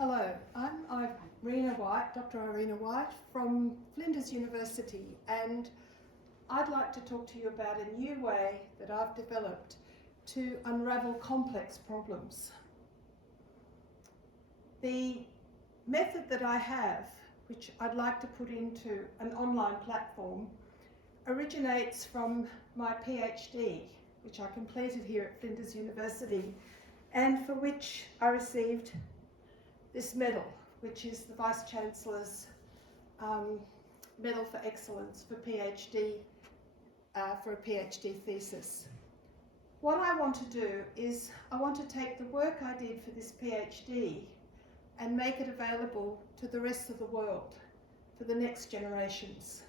Hello, I'm Irena White, Dr. Irena White from Flinders University, and I'd like to talk to you about a new way that I've developed to unravel complex problems. The method that I have, which I'd like to put into an online platform, originates from my PhD, which I completed here at Flinders University, and for which I received this medal, which is the Vice-Chancellor's Medal for Excellence for PhD, for a PhD thesis. What I want to do is I want to take the work I did for this PhD and make it available to the rest of the world for the next generations.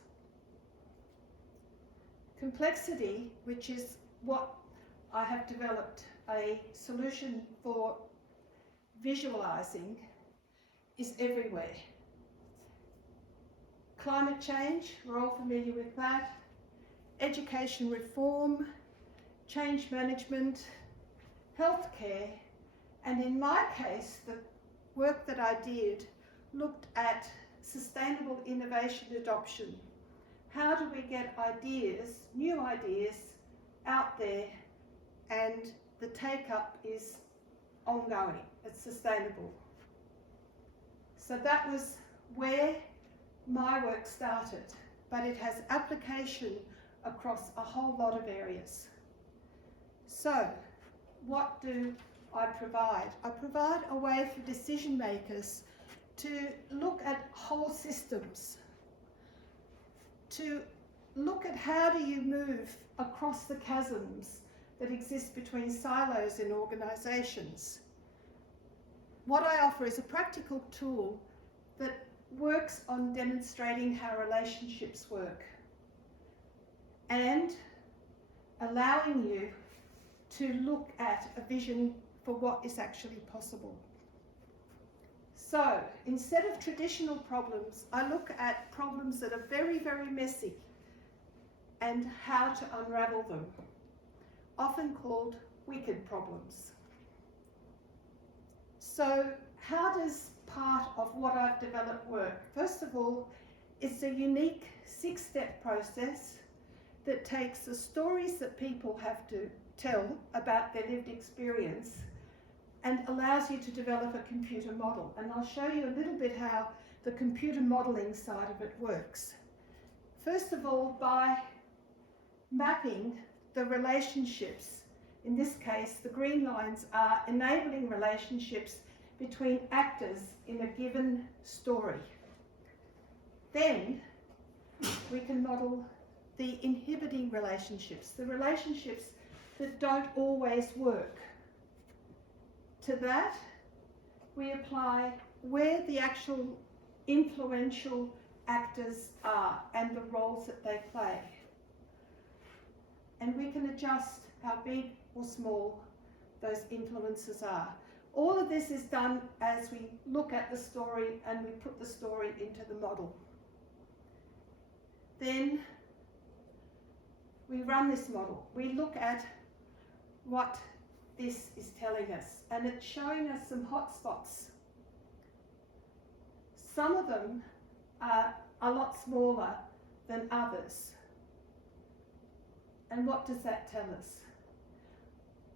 Complexity, which is what I have developed a solution for visualizing, is everywhere. Climate change, we're all familiar with that. Education reform, change management, healthcare, and in my case, the work that I did looked at sustainable innovation adoption. How do we get ideas, new ideas, out there, and the take-up is ongoing, it's sustainable. So that was where my work started, but it has application across a whole lot of areas. So, what do I provide? I provide a way for decision makers to look at whole systems, to look at how do you move across the chasms that exist between silos in organisations. What I offer is a practical tool that works on demonstrating how relationships work and allowing you to look at a vision for what is actually possible. So, instead of traditional problems, I look at problems that are very, very messy and how to unravel them, often called wicked problems. So how does part of what I've developed work? First of all, it's a unique 6-step process that takes the stories that people have to tell about their lived experience and allows you to develop a computer model. And I'll show you a little bit how the computer modelling side of it works. First of all, by mapping the relationships. In this case, the green lines are enabling relationships between actors in a given story. Then we can model the inhibiting relationships, the relationships that don't always work. To that, we apply where the actual influential actors are and the roles that they play. And we can adjust how big or small those influences are. All of this is done as we look at the story and we put the story into the model. Then we run this model. We look at what this is telling us, and it's showing us some hotspots. Some of them are a lot smaller than others. And what does that tell us?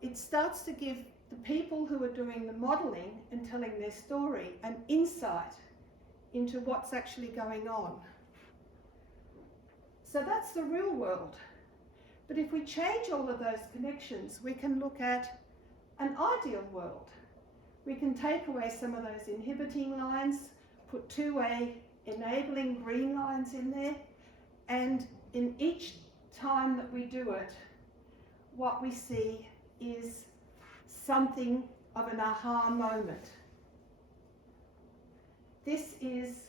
It starts to give the people who are doing the modelling and telling their story an insight into what's actually going on. So that's the real world. But if we change all of those connections, we can look at an ideal world. We can take away some of those inhibiting lines, put two-way enabling green lines in there, and in each time that we do it, what we see is something of an aha moment. This is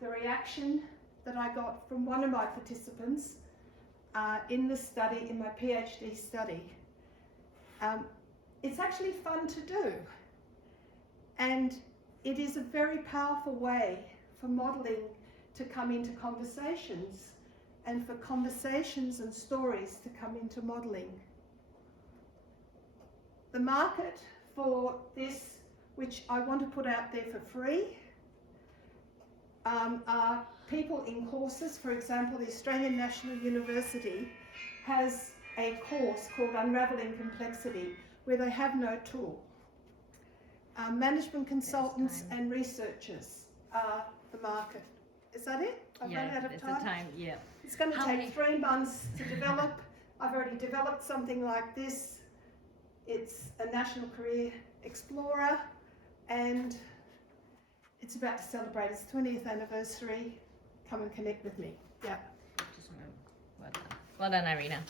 the reaction that I got from one of my participants in the study, in my PhD study. It's actually fun to do, and it is a very powerful way for modelling to come into conversations and for conversations and stories to come into modelling. The market for this which I want to put out there for free, are people in courses. For example, the Australian National University has a course called Unravelling Complexity, where they have no tool. Management consultants and researchers are the market. Is that it? I've run out of time. Yeah. It's going to take 3 months to develop. I've already developed something like this. It's a National Career Explorer, and it's about to celebrate its 20th anniversary. Come and connect with me. Yeah. Well done. Well done, Irena.